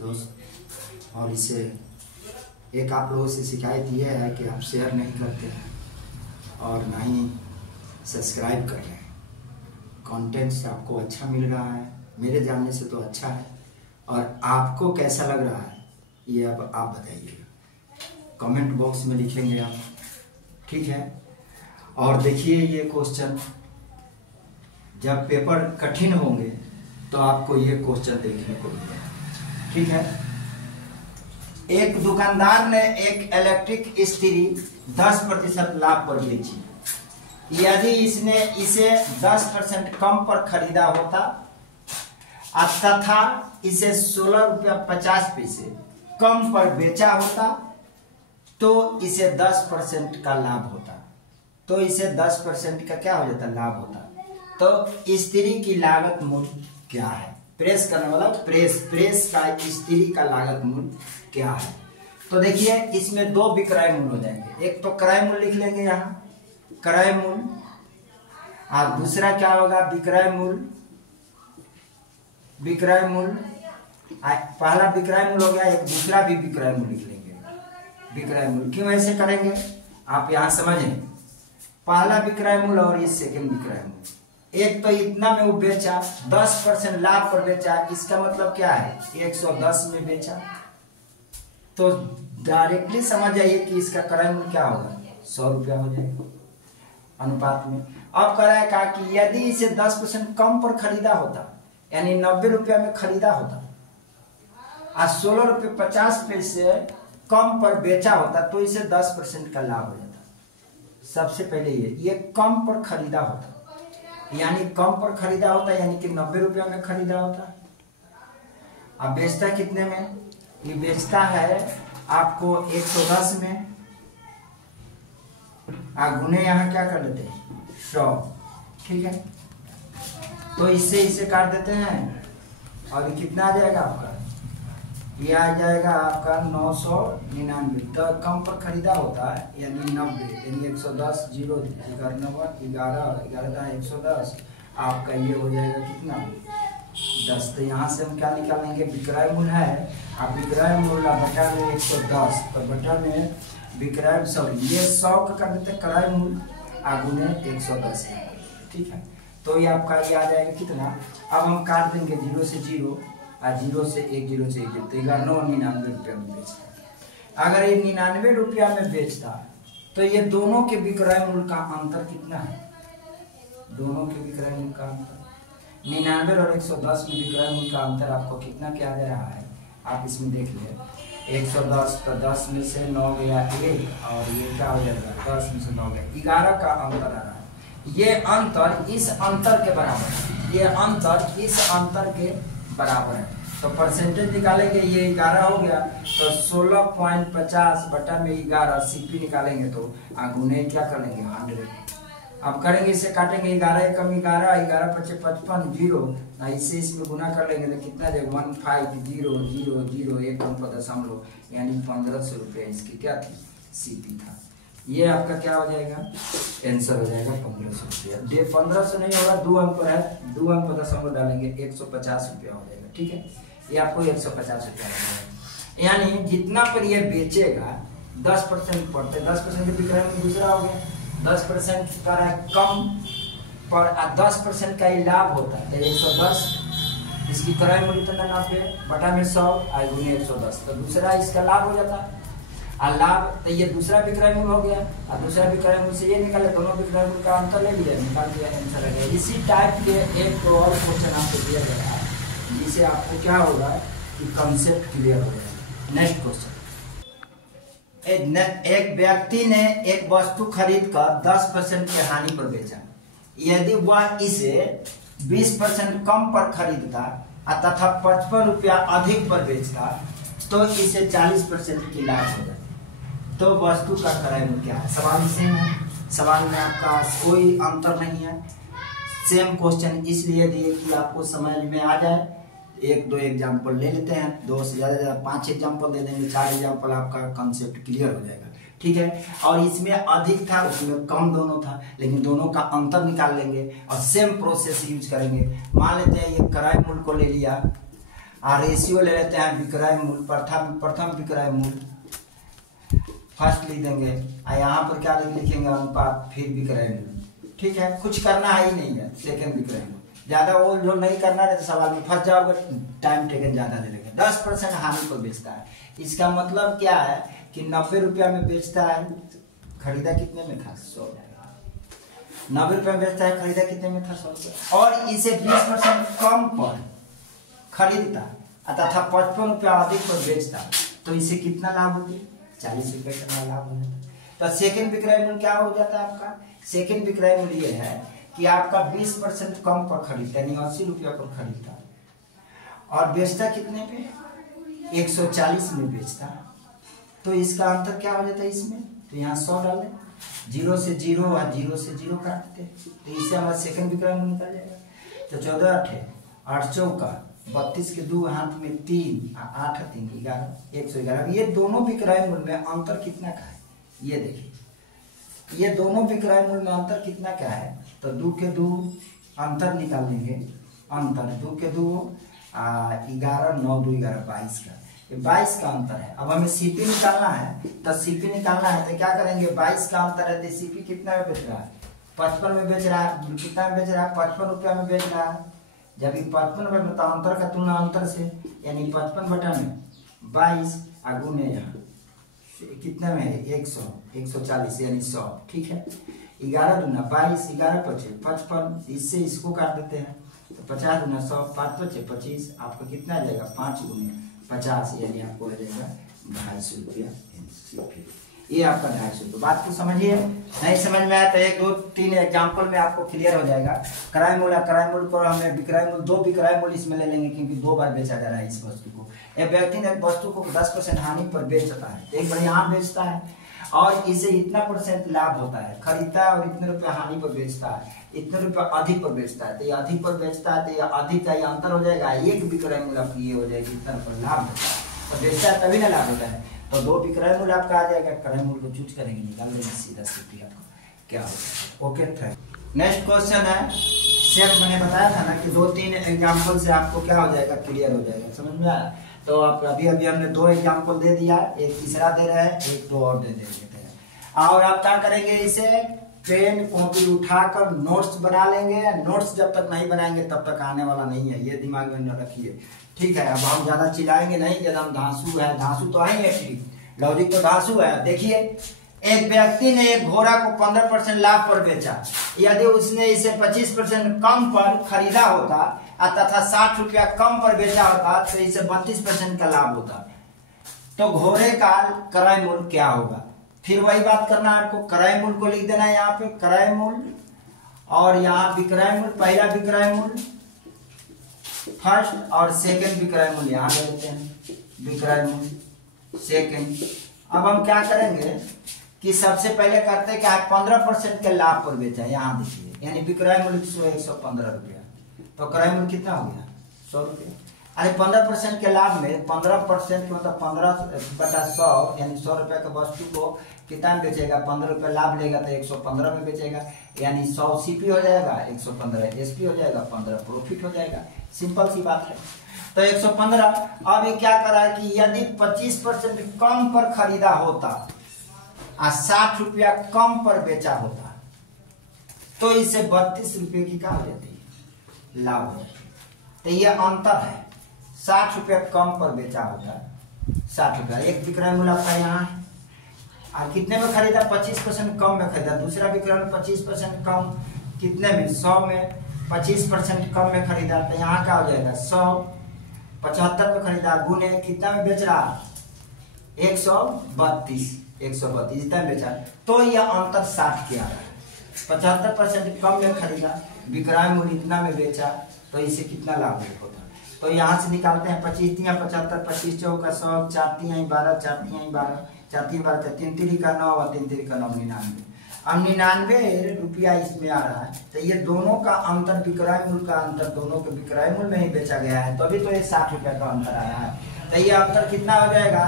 दोस्त। और इसे एक आप लोगों से शिकायत ये है कि आप शेयर नहीं करते हैं और ना ही सब्सक्राइब कर रहे हैं। कंटेंट्स आपको अच्छा मिल रहा है, मेरे जानने से तो अच्छा है, और आपको कैसा लग रहा है ये अब आप बताइएगा, कमेंट बॉक्स में लिखेंगे आप, ठीक है। और देखिए ये क्वेश्चन, जब पेपर कठिन होंगे तो आपको ये क्वेश्चन देखने को मिलेगा, ठीक है। एक दुकानदार ने एक इलेक्ट्रिक इस्त्री 10% लाभ पर बेची। यदि इसने इसे 10% कम पर खरीदा होता तथा इसे 16 रुपया 50 पैसे कम पर बेचा होता तो इसे 10% का लाभ होता। तो इसे 10% का क्या हो जाता, लाभ होता। तो स्त्री की लागत मूल्य क्या है? प्रेस करने वाला प्रेस का स्त्री का लागत मूल्य क्या है? तो देखिए इसमें दो विक्रय मूल्य हो जाएंगे। एक तो क्रय मूल्य लिख लेंगे यहाँ, क्रय मूल्य, और दूसरा क्या होगा, विक्रय मूल्य। विक्रय मूल्य पहला विक्रय मूल्य हो गया, एक दूसरा भी विक्रय मूल्य लिख लेंगे। विक्रय मूल्य क्यों ऐसे करेंगे आप यहाँ समझें। पहला विक्रय मूल्य और ये सेकंड विक्रय मूल्य। एक तो इतना में वो बेचा, 10% लाभ पर बेचा, इसका मतलब क्या है 110 में बेचा। तो डायरेक्टली समझ जाइए कि इसका क्रय मूल्य क्या होगा, 100 रुपया हो जाएगा अनुपात में। अब कह रहा है कि यदि इसे 10% कम पर खरीदा होता, यानी 90 रुपया में खरीदा होता और 16 रुपये 50 पैसे कम पर बेचा होता तो इसे 10% का लाभ हो जाता। सबसे पहले ये कम पर खरीदा होता, यानी कम पर खरीदा होता यानी कि 90 रुपया में खरीदा होता। अब बेचता कितने में, ये बेचता है आपको 110 में, गुने यहाँ क्या कर लेते हैं 100, ठीक है। तो इससे इसे काट देते हैं और ये कितना आ जाएगा आपका, ये आ जाएगा आपका 999। तो कम पर खरीदा होता है यानी 90, यानी 110 जीरो 11 110 आपका ये हो जाएगा कितना 10। तो यहाँ से हम क्या निकालेंगे, विक्रय मूल्य है, आप विक्रय मूल्य बटा में 110, तो बटा में विक्रय, सॉरी ये 100 का कर देते क्रय मूल्य आगुने 110 है, ठीक है। तो ये आपका ये आ जाएगा कितना। अब हम काट देंगे 0 से 0 और 0 से 1 0 से 1, तो 99 रुपया में बेचता। अगर ये 99 रुपया में बेचता तो ये दोनों के विक्रय मूल्य का अंतर कितना है, दोनों के विक्रय मूल्य का अंतर 99 और 110 में विक्रय मूल्य का अंतर आपको कितना क्या दे रहा है, आप इसमें देख ले 110, तो 10 में से 9 गया 1, और ये क्या हो जाएगा 10 में से 9 गया 11 का अंतर आ रहा है। ये अंतर इस अंतर के बराबर है, ये अंतर इस अंतर के बराबर है। तो परसेंटेज निकालेंगे, ये 11 हो गया, तो 16.50 बटा में 11 सीपी निकालेंगे तो गुने क्या करेंगे 100। अब करेंगे इसे काटेंगे, 11 एकम 11, 11 पचे 55 0, इससे इसमें गुना कर लेंगे तो कितना देगा 1500 एक अंक दशमलव, यानी 1500 रुपये इसकी क्या थी, सीपी था। ये आपका क्या हो जाएगा, आंसर हो जाएगा 1500 रुपया। 1500 नहीं होगा, 2 अंक पर है, 2 अंक दशमलव डालेंगे 150 रुपया हो जाएगा, ठीक है। ये आपको 150 रुपया हो जाएगा, यानी जितना पर ये बेचेगा 10% पड़ते, 10% के विक्रय में दूसरा हो गया, 10% का कम पर 10% का ही लाभ होता है 110, इसकी क्रय मूल्य कितना 90 बटा में 100 गुने 110, तो दूसरा इसका लाभ हो जाता है। और लाभ तो ये दूसरा विक्रय मूल्य हो गया, और दूसरा विक्रय मूल्य से ये निकाले, दोनों विक्रय मूल्य का अंतर ले लिया, निकाल दिया, आंसर आ गया। इसी टाइप के एक और क्वेश्चन आपको दिया गया है, जिसे आपको क्या होगा कि कंसेप्ट क्लियर हो जाएगा। नेक्स्ट क्वेश्चन, एक व्यक्ति ने एक वस्तु खरीद कर 10% की हानि पर बेचा। यदि वह इसे 20% कम पर खरीदता तथा 55 रुपया अधिक पर बेचता तो इसे 40% की लाभ हो जाता। तो वस्तु का क्रय मूल्य क्या है, सवाल सेम है, सवाल में आपका कोई अंतर नहीं है, सेम क्वेश्चन इसलिए दिए कि आपको समझ में आ जाए। 1-2 एग्जाम्पल ले लेते हैं, 2 से ज़्यादा 5 एग्जाम्पल दे देंगे, 4 एग्जाम्पल आपका कंसेप्ट क्लियर हो जाएगा, ठीक है। और इसमें अधिक था, उसमें कम दोनों था, लेकिन दोनों का अंतर निकाल लेंगे और सेम प्रोसेस यूज करेंगे। मान लेते हैं ये क्रय मूल्य को ले लिया, और रेशियो ले लेते हैं विक्रय मूल्य, प्रथम विक्रय मूल्य फर्स्ट लिख देंगे, और यहाँ पर क्या लिखेंगे अनुपात, फिर विक्रय मूल्य। ठीक है, कुछ करना है ही नहीं है, सेकेंड विक्रय मूल्य। ज्यादा वो जो नहीं करना है तो सवाल में फंस जाओगे, टाइम टेकन ज्यादा ले लेंगे। 10% हानि पर बेचता है, इसका मतलब क्या है कि 90 रुपया में बेचता है, खरीदा कितने में था 100, 90 रुपया में बेचता है, खरीदा कितने में था 100 रुपया, और इसे 20% कम पर खरीदता तथा 55 रुपया अधिक पर बेचता, तो इसे कितना लाभ होगा, 40 रुपये का लाभ हो जाता है। तो सेकेंड विक्रय मूल्य क्या हो जाता है आपका, सेकेंड विक्रय मूल्य ये है कि आपका 20% कम पर खरीदता, यानी 80 रुपया पर खरीदता और बेचता कितने पे, 140 में बेचता। तो इसका अंतर क्या हो जाता है इसमें, तो यहाँ 100 डाल दें, 0 से 0 और 0 से 0 काटते, तो इससे हमारा सेकंड विक्रय मूल्य निकल जाएगा। तो 14 8 8 चौका 32 के 2 हाथ में 3 8 3 11 111। ये दोनों विक्रय मूल्य में अंतर कितना का है, ये देखिए, ये दोनों विक्रय मूल्य में अंतर कितना क्या है, तो 2 के 2 अंतर निकाल लेंगे, अंतर 2 के 2 11 9 2 11 22 का, ये 22 का अंतर है। अब हमें सीपी निकालना है, तो सीपी निकालना है तो क्या करेंगे, 22 का अंतर है तो सीपी कितना में बेच रहा है, 55 में बेच रहा है, कितना में बेच रहा है, 55 रुपया में बेच रहा है। जब ये 55 रुपये में, तो अंतर का तुलना अंतर से, यानी 55 बटा में 22 गुने यहाँ कितने में है 100 140 यानी 100। ठीक है, 11 दूना 22, 11 पचे 55, इससे इसको काट देते हैं, तो 50 दूना 100, 5 पचे 25, आपका कितना आ जाएगा 5 गुने 50, यानी आपको आ जाएगा 250 रुपया। ये आपका 250 रुपये। बात को समझिए, नहीं समझ में आया तो 1 2 3 एग्जाम्पल में आपको क्लियर हो जाएगा। क्रय मूल्य पर हमें विक्रय मूल्य, 2 विक्रय मूल्य इसमें ले लेंगे क्योंकि 2 बार बेचा जा रहा है इस वस्तु को। एक व्यक्ति ने वस्तु को 10% हानि पर बेचता है, एक बार यहाँ बेचता है और इसे इतना % लाभ होता है, खरीदता है और इतने रुपया हानि पर बेचता है, इतने रुपया अधिक पर बेचता है, तो ये अधिक पर बेचता है तो ये अधिक का ये अंतर हो जाएगा, एक विक्रय मूल्य आपकी ये हो जाएगी, इतना रुपया लाभ होता है, तो बेचता है तभी ना लाभ होता है। तो 2 विक्रय मूल्य आपका आ जाएगा, क्रय मूल्य को चूज करेंगे, निकाल देंगे सीधा सीधी आपको क्या होगा। Okay, thank. नेक्स्ट क्वेश्चन है, सेम मैंने बताया था ना कि 2-3 एग्जाम्पल से आपको क्या हो जाएगा, क्लियर हो जाएगा, समझ में आया। तो आप अभी हमने 2 एग्जाम्पल दे दिया, एक तीसरा दे रहा है, एक 2 और दे देते हैं। और आप क्या करेंगे, इसे पेन कॉपी उठाकर नोट्स बना लेंगे। नोट्स जब तक नहीं बनाएंगे तब तक आने वाला नहीं है, ये दिमाग में न रखिए। ठीक है, अब हम ज्यादा चिल्लाएंगे नहीं कि हम धांसू है, धांसू तो है ही, लॉजिक तो धांसू है। देखिए, एक व्यक्ति ने एक घोड़ा को 15% लाभ पर बेचा, यदि उसने इसे 25% कम पर खरीदा होता तथा 60 रुपया कम पर बेचा होता तो इसे 32% का लाभ होता, तो घोड़े का क्रय मूल्य क्या होगा। फिर वही बात करना है आपको, क्रय मूल्य को लिख देना है यहाँ पे, क्रय मूल्य, और यहाँ विक्रय मूल्य, पहला विक्रय मूल्य फर्स्ट और सेकंड विक्रय मूल्य यहाँ ले लेते हैं, विक्रय मूल्य सेकंड। अब हम क्या करेंगे कि सबसे पहले करते क्या है, 15% के लाभ पर बेचा, यहाँ देखिए, यानी विक्रय मूल्य 115 रुपया, तो क्रय मूल्य कितना हो गया 100 रुपया। अरे 15% के लाभ में 15% मतलब 15/100 यानी 100 रुपया के वस्तु को कितना में बेचेगा, 15 रुपया लाभ लेगा तो 115 में बेचेगा, यानी 100 सीपी हो जाएगा, 115 एसपी हो जाएगा, 15 प्रॉफिट हो जाएगा। सिंपल सी बात है। तो 115। अब ये क्या कर रहा है कि यदि 25% कम पर खरीदा होता और 60 रुपया कम पर बेचा होता तो इसे 32 रुपये की क्या हो जाती है, लाभ हो जाती है। तो ये अंतर है, 60 रुपया कम पर बेचा होता है, 60 रुपया एक विक्रय मूल्य आपका यहाँ है, और कितने में खरीदा, 25% कम में खरीदा। दूसरा विक्रय मूल्य 25% कम कितने में, 100 में 25% कम में खरीदा, तो यहाँ क्या हो जाएगा 100, 75 में खरीदा, गुने कितना में बेच रहा, 132 इतना बेचा, तो यह अंतर 60 के आ रहा है। 75% कम में खरीदा, विक्रय मूल्य इतना में बेचा, तो इसे कितना लाभ होता। तो यहाँ से निकालते हैं 25 तिया 75, 25 चौका 100, 4 तिया 12, 4 तिया 12, 4 तिया 12, 3 तिरी का 9 और 3 तिरी का 9, 99। अब 99 रुपया इसमें आ रहा है, तो ये दोनों का अंतर, विक्रय मूल्य का अंतर, दोनों के विक्रय मूल्य में ही बेचा गया है, तभी तो ये 60 रुपया का अंतर आ रहा है। तो ये अंतर कितना हो जाएगा,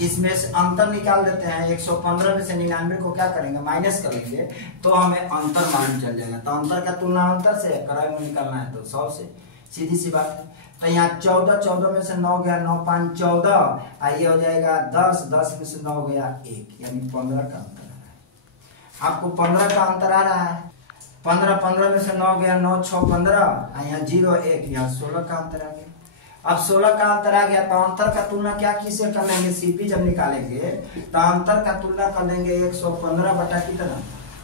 इसमें से अंतर निकाल देते हैं, 115 में से 99 को क्या करेंगे, माइनस करेंगे, तो हमें अंतर मालूम चल जाएगा। तो अंतर का तुलना अंतर से, क्रय मूल्य निकालना है तो 100 से, सीधी सी बात है। तो यहाँ 14, 14 में से 9 गया, 9 5 14, ये हो जाएगा 10, 10 में से 9 गया 1, यानी 15 का अंतर आ रहा है। आपको 15 का अंतर आ रहा है। 15, 15 में से 9 गया, 9 6 15, यहाँ 0 1, यहाँ 16 का अंतर आ गया। अब 16 का अंतर आ गया, तो अंतर का तुलना क्या किससे कर लेंगे? सीपी जब निकालेंगे तो अंतर का तुलना कर लेंगे 115 बटा कितना,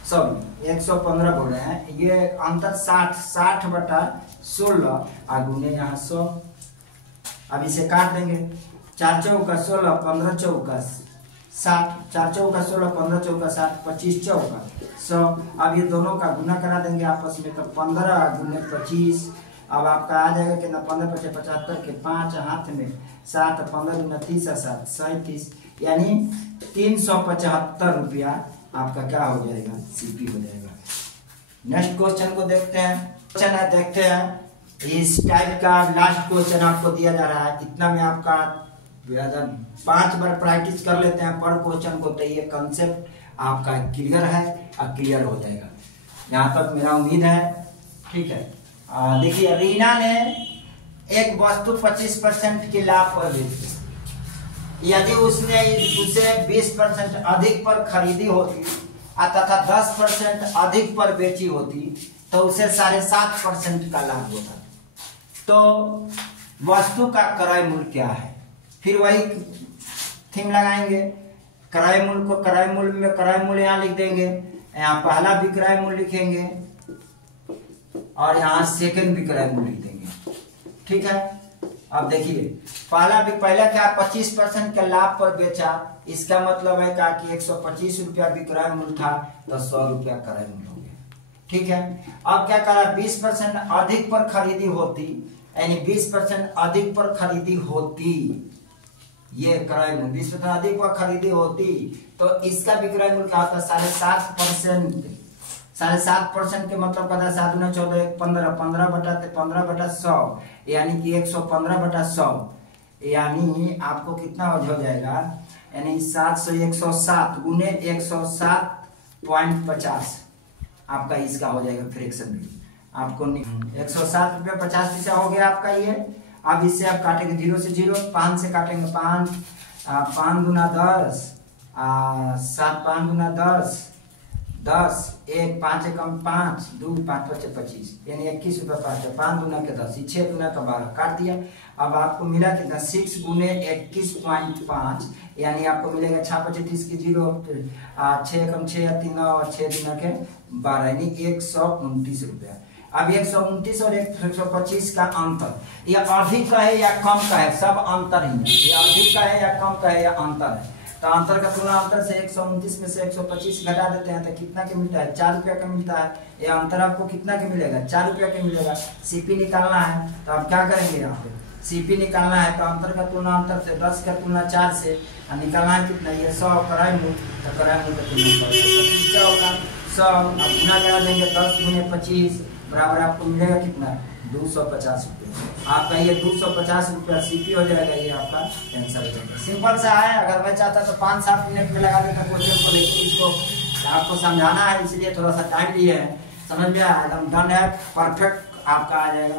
सब 115 बोल रहे हैं, ये अंतर 60 बटा 16 और गुने यहाँ 100। अब इसे काट देंगे, 4 चौका 16, 15 चौका 60, 4 चौका 16, 15 चौका 60, 25 चौका 100। अब ये दोनों का गुना करा देंगे आपस में, तो 15 गुने 25, अब आपका आ जाएगा कितना, 15 × 75 के 5 हाथ में 7, 15 गुना 30 7 37, यानी 375 रुपया आपका क्या हो जाएगा? सीपी हो जाएगा। नेक्स्ट क्वेश्चन को देखते हैं। क्वेश्चन है, देखते हैं इस टाइप का लास्ट क्वेश्चन आपको दिया जा रहा है। इतना में आपका 5 बार प्रैक्टिस कर लेते हैं पर क्वेश्चन को, तो ये कंसेप्ट आपका क्लियर है और क्लियर हो जाएगा। यहाँ तक मेरा उम्मीद है, ठीक है। देखिए, रीना ने एक वस्तु 25% के लाभ पर बेची। यदि उसने उसे 20% अधिक पर खरीदी होती तथा 10% अधिक पर बेची होती तो उसे 7.5% का लाभ होता। तो वस्तु का क्रय मूल्य क्या है? फिर वही थीम लगाएंगे। क्रय मूल्य को क्रय मूल्य में क्रय मूल्य यहाँ लिख देंगे, यहाँ पहला विक्रय मूल्य लिखेंगे और यहाँ सेकंड विक्रय मूल्य लिख देंगे, ठीक है। अब देखिए, पहला क्या 25% के लाभ पर बेचा, इसका मतलब है क्या कि 125 रुपया विक्रय मूल्य था तो 100 रुपया क्रय मूल्य हो गया, ठीक है। अब क्या करा, 20% अधिक पर खरीदी होती, यानी 20% अधिक पर खरीदी होती, ये क्रय मूल्य 20% अधिक पर खरीदी होती तो इसका विक्रय मूल्य क्या होता? 7.5%। 7.5% के मतलब कहता है 7 × 14 15, 15 बटा 100, यानी कि 115 बटा 100, यानी आपको कितना हो जाएगा, यानी 700 107 गुने 107.50 आपका इसका हो जाएगा फ्रैक्शन भी। आपको 107 रुपये 50 पैसा हो गया आपका ये। अब इससे आप काटेंगे 0 से 0, 5 से काटेंगे 5, 5 गुना 10, 7 5 गुना 10, 10 1 5 एकम 5 2 5 5 25, यानी 21 रुपये 5 गुना के 10, 6 गुना का 12 काट दिया। अब आपको मिला कितना, 6 गुने 21.5, यानी आपको मिलेगा 6 5 30 की 0, 6 एकम 6 या 3 और 6 गुना के 12, यानी 129 रुपया। अब 129 और 125 का अंतर, यह अधिक का है या कम का है? सब अंतर ही है। ये अधिक का है या कम का है या अंतर है? तो अंतर का तुलना अंतर से 129 में से 125 घटा देते हैं तो कितना के मिलता है? 4 रुपया का मिलता है। ये अंतर आपको कितना के मिलेगा? 4 रुपया के मिलेगा। सीपी निकालना है तो आप क्या करेंगे, यहाँ पे सीपी निकालना है तो अंतर का तुलना अंतर से 10 का तुलना 4 से निकालना है कितना, ये 100 क्रय मूल्य, तो क्रय मूल्य का तुलना 25 क्या होगा 100, अब गुना करा देंगे 10 गुने 25 बराबर आपको मिलेगा कितना, 250 रुपये। आपका ये 250 रुपया सीपी हो जाएगा। ये आपका आंसर हो जाएगा। सिंपल सा है। अगर मैं चाहता तो 5-7 मिनट में लगा देता क्वेश्चन को, लेकिन इसको आपको समझाना है इसलिए थोड़ा सा टाइम लिए है। समझ में आया? एकदम डन है, परफेक्ट आपका आ जाएगा।